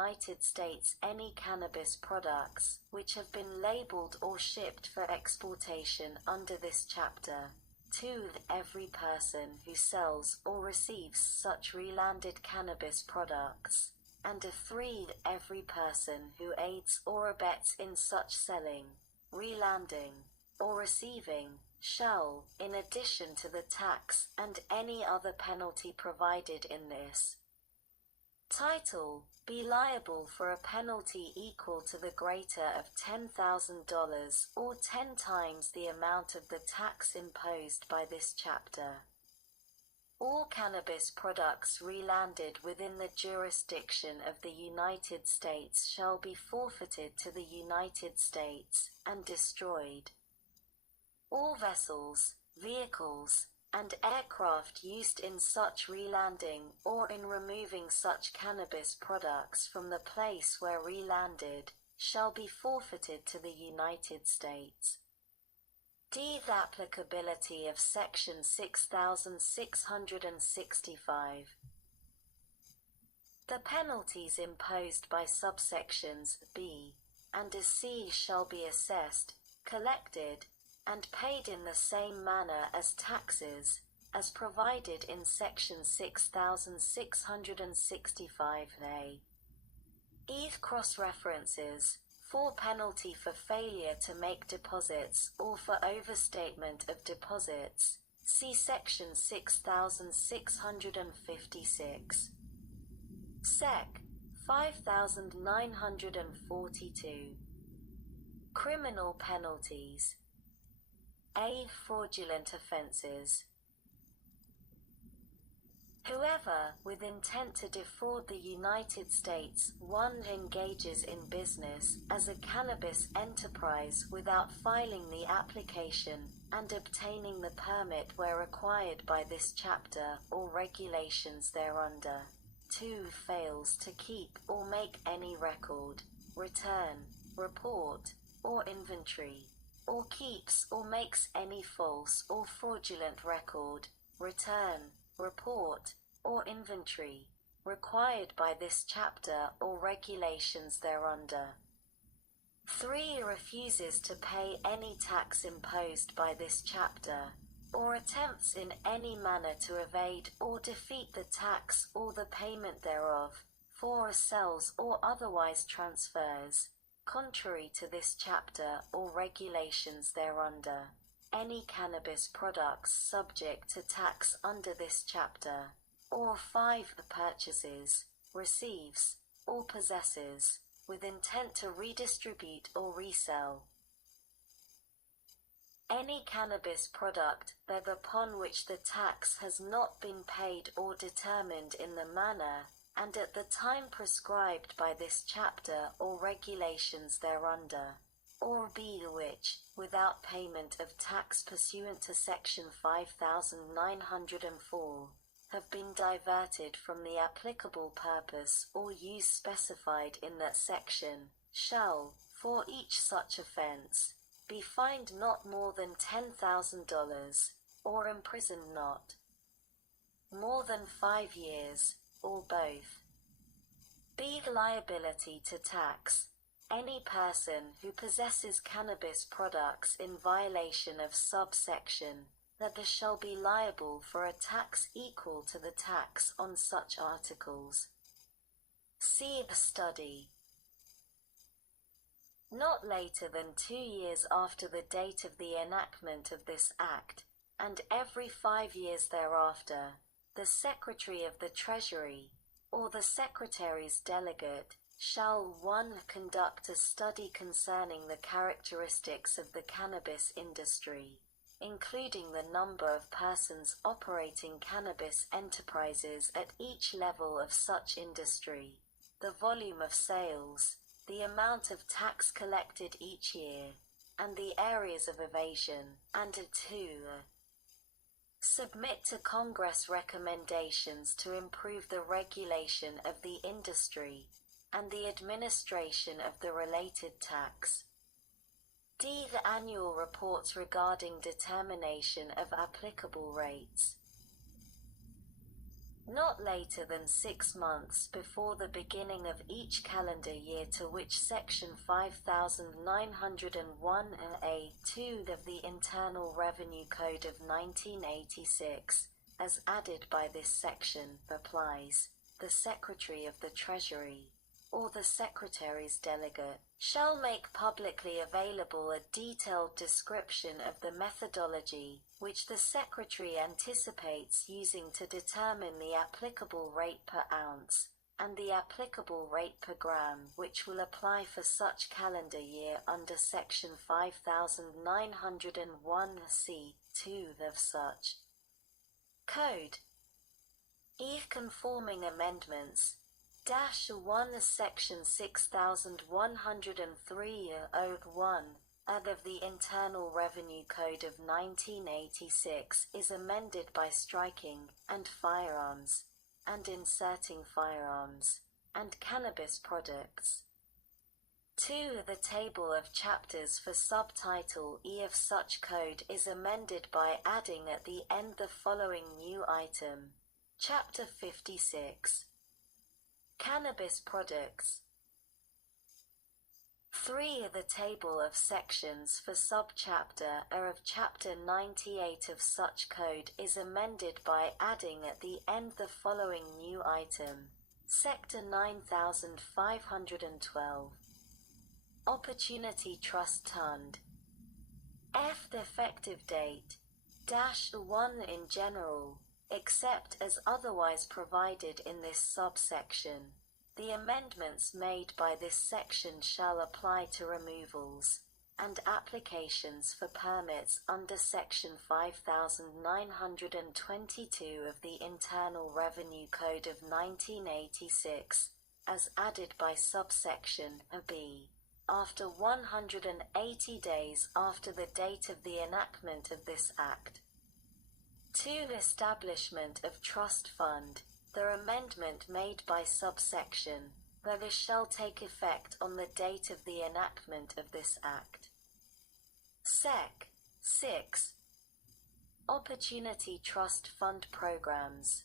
United States any cannabis products which have been labeled or shipped for exportation under this chapter. 2. Every person who sells or receives such relanded cannabis products. And 3. Every person who aids or abets in such selling, relanding, or receiving, shall, in addition to the tax and any other penalty provided in this title, be liable for a penalty equal to the greater of $10,000 or 10 times the amount of the tax imposed by this chapter. All cannabis products relanded within the jurisdiction of the United States shall be forfeited to the United States and destroyed. All vessels, vehicles, and aircraft used in such relanding or in removing such cannabis products from the place where relanded shall be forfeited to the United States. D. The applicability of Section 6665. The penalties imposed by subsections B and C shall be assessed, collected, and paid in the same manner as taxes, as provided in Section 6665A. Eth cross-references. For penalty for failure to make deposits or for overstatement of deposits, see Section 6656. Sec. 5942. Criminal penalties. A. Fraudulent offences. Whoever, with intent to defraud the United States, 1. engages in business as a cannabis enterprise without filing the application and obtaining the permit where required by this chapter or regulations thereunder. 2. Fails to keep or make any record, return, report, or inventory, or keeps or makes any false or fraudulent record, return, report, or inventory, required by this chapter or regulations thereunder. 3. Refuses to pay any tax imposed by this chapter, or attempts in any manner to evade or defeat the tax or the payment thereof, 4. Sells or otherwise transfers, contrary to this chapter or regulations thereunder, any cannabis products subject to tax under this chapter, or 5. Purchases, receives, or possesses, with intent to redistribute or resell any cannabis product upon which the tax has not been paid or determined in the manner and at the time prescribed by this chapter or regulations thereunder, or B. which, without payment of tax pursuant to Section 5904, have been diverted from the applicable purpose or use specified in that section, shall, for each such offense, be fined not more than $10,000, or imprisoned not more than 5 years, or both. B. Liability to tax. Any person who possesses cannabis products in violation of subsection that shall be liable for a tax equal to the tax on such articles. See the study. Not later than 2 years after the date of the enactment of this Act, and every 5 years thereafter, the Secretary of the Treasury, or the Secretary's delegate, shall 1. Conduct a study concerning the characteristics of the cannabis industry, including the number of persons operating cannabis enterprises at each level of such industry, the volume of sales, the amount of tax collected each year, and the areas of evasion, and 2. Submit to Congress recommendations to improve the regulation of the industry and the administration of the related tax. D. The annual reports regarding determination of applicable rates. not later than 6 months before the beginning of each calendar year to which Section 5901A(2) of the Internal Revenue Code of 1986, as added by this section, applies. The Secretary of the Treasury, or the Secretary's delegate, shall make publicly available a detailed description of the methodology which the Secretary anticipates using to determine the applicable rate per ounce, and the applicable rate per gram which will apply for such calendar year under Section 5901C(2) of such Code. If conforming amendments, -1 Section 6103(1) of the Internal Revenue Code of 1986 is amended by striking "and firearms" and inserting "firearms" and cannabis products. 2. The table of chapters for subtitle E of such code is amended by adding at the end the following new item. Chapter 56. Cannabis products. 3. The table of sections for subchapter A of Chapter 98 of such code is amended by adding at the end the following new item. Sector 9512. Opportunity Trust Fund. F. The effective date. -1 in general, except as otherwise provided in this subsection. The amendments made by this section shall apply to removals and applications for permits under Section 5922 of the Internal Revenue Code of 1986, as added by subsection B, after 180 days after the date of the enactment of this Act. 2. Establishment of Trust Fund. The amendment made by subsection B shall take effect on the date of the enactment of this Act. Sec. 6. Opportunity Trust Fund Programs.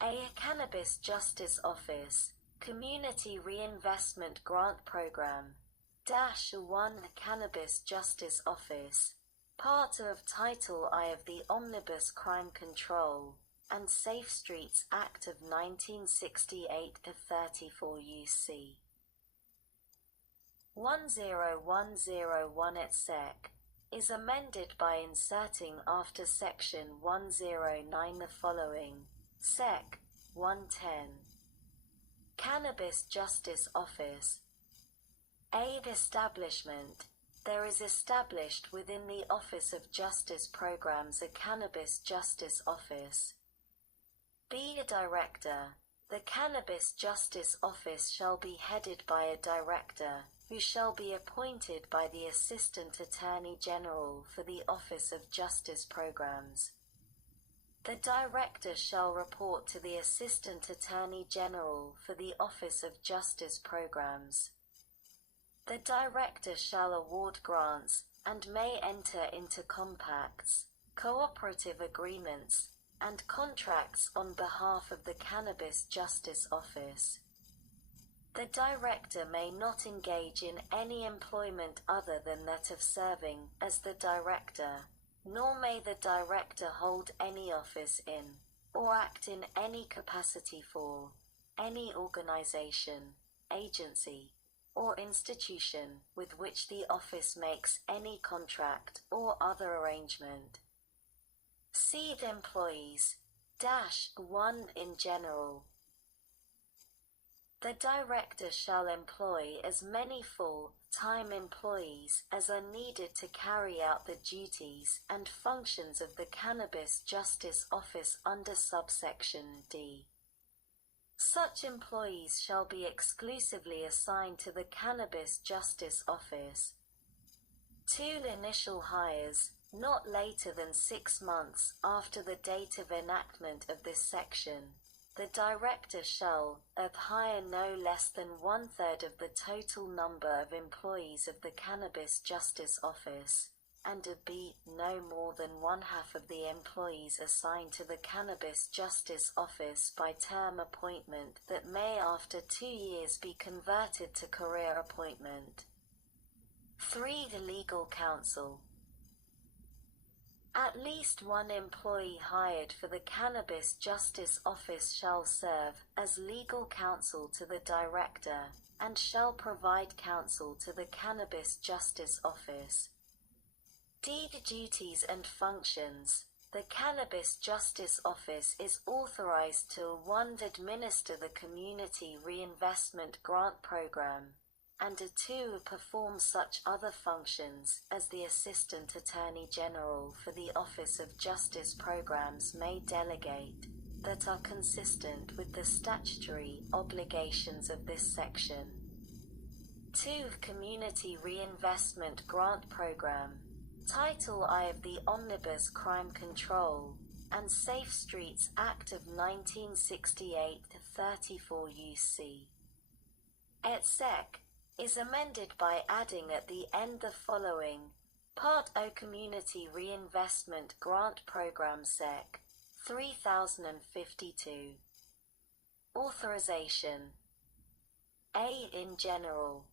A. Cannabis Justice Office Community Reinvestment Grant Program. -1 Cannabis Justice Office, part of Title I of the Omnibus Crime Control and Safe Streets Act of 1968-34 UC. 10101 et sec. Is amended by inserting after Section 109 the following. Sec. 110. Cannabis Justice Office. Aid Establishment. There is established within the Office of Justice Programs a Cannabis Justice Office. B. A Director. The Cannabis Justice Office shall be headed by a Director, who shall be appointed by the Assistant Attorney General for the Office of Justice Programs. The Director shall report to the Assistant Attorney General for the Office of Justice Programs. The Director shall award grants, and may enter into compacts, cooperative agreements, and contracts on behalf of the Cannabis Justice Office. The Director may not engage in any employment other than that of serving as the Director, nor may the Director hold any office in, or act in any capacity for, any organization, agency, or institution with which the office makes any contract or other arrangement. Seed employees, -1 in general. The Director shall employ as many full-time employees as are needed to carry out the duties and functions of the Cannabis Justice Office under subsection D. Such employees shall be exclusively assigned to the Cannabis Justice Office. 2. Initial hires, not later than 6 months after the date of enactment of this section. The Director shall hire no less than 1/3 of the total number of employees of the Cannabis Justice Office. and B. No more than one-half of the employees assigned to the Cannabis Justice Office by term appointment that may after 2 years be converted to career appointment. 3. The legal counsel. At least one employee hired for the Cannabis Justice Office shall serve as legal counsel to the Director, and shall provide counsel to the Cannabis Justice Office. D. The duties and functions. The Cannabis Justice Office is authorized to 1. Administer the Community Reinvestment Grant Program, and 2. Perform such other functions as the Assistant Attorney General for the Office of Justice Programs may delegate, that are consistent with the statutory obligations of this section. 2. Community Reinvestment Grant Program. Title I of the Omnibus Crime Control and Safe Streets Act of 1968 34 UC. Et sec. Is amended by adding at the end the following: Part O Community Reinvestment Grant Program Sec. 3052. Authorization. A. In general.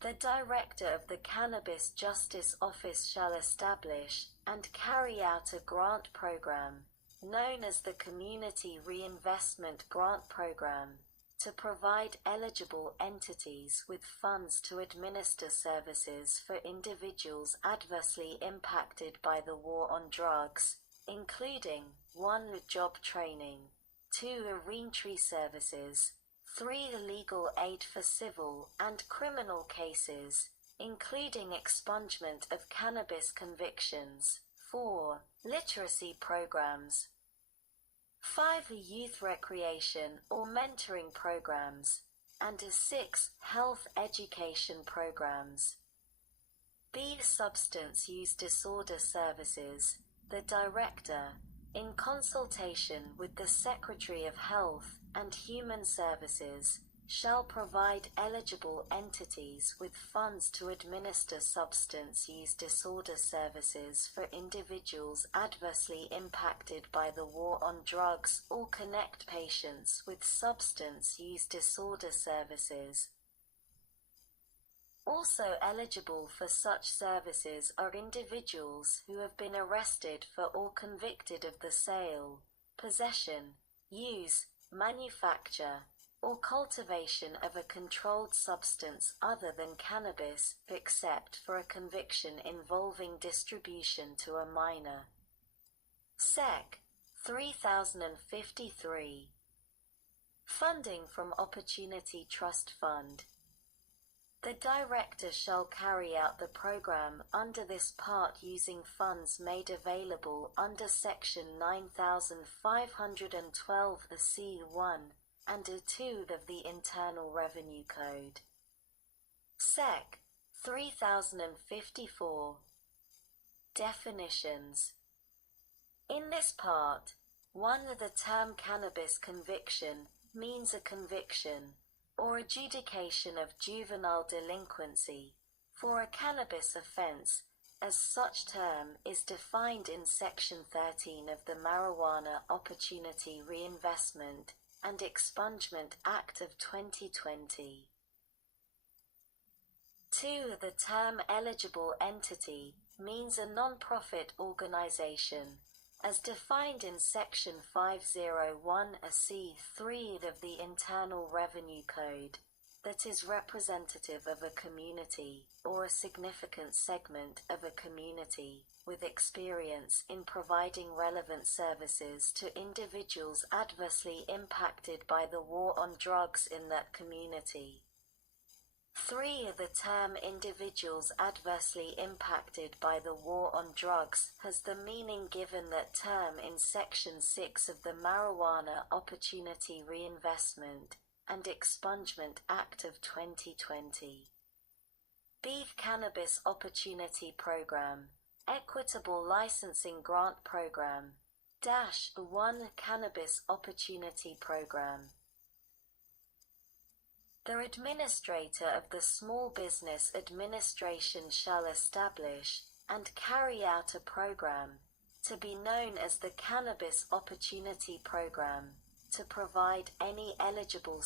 The Director of the Cannabis Justice Office shall establish and carry out a grant program, known as the Community Reinvestment Grant Program, to provide eligible entities with funds to administer services for individuals adversely impacted by the war on drugs, including 1. Job training, 2. Reentry services, 3. Legal aid for civil and criminal cases, including expungement of cannabis convictions, 4. Literacy programs, 5. Youth recreation or mentoring programs, and 6. Health education programs. B. Substance use disorder services. The Director, in consultation with the Secretary of Health and Human Services, shall provide eligible entities with funds to administer substance use disorder services for individuals adversely impacted by the war on drugs or connect patients with substance use disorder services. Also eligible for such services are individuals who have been arrested for or convicted of the sale, possession, use, manufacture, or cultivation of a controlled substance other than cannabis, except for a conviction involving distribution to a minor. Sec. 3053. Funding from Opportunity Trust Fund. The Director shall carry out the program under this part using funds made available under Section 9512 C1 and 2 of the Internal Revenue Code. Sec. 3054. Definitions. In this part, 1. The term cannabis conviction means a conviction or adjudication of juvenile delinquency for a cannabis offense, as such term is defined in Section 13 of the Marijuana Opportunity Reinvestment and Expungement Act of 2020. 2. The term eligible entity means a non-profit organization, as defined in Section 501(c)(3) of the Internal Revenue Code, that is representative of a community or a significant segment of a community with experience in providing relevant services to individuals adversely impacted by the war on drugs in that community. 3. The term individuals adversely impacted by the war on drugs has the meaning given that term in Section 6 of the Marijuana Opportunity Reinvestment and Expungement Act of 2020. B. Cannabis Opportunity Program, Equitable Licensing Grant Program, -1 Cannabis Opportunity Program. The administrator of the Small Business Administration shall establish and carry out a program, to be known as the Cannabis Opportunity Program, to provide any eligible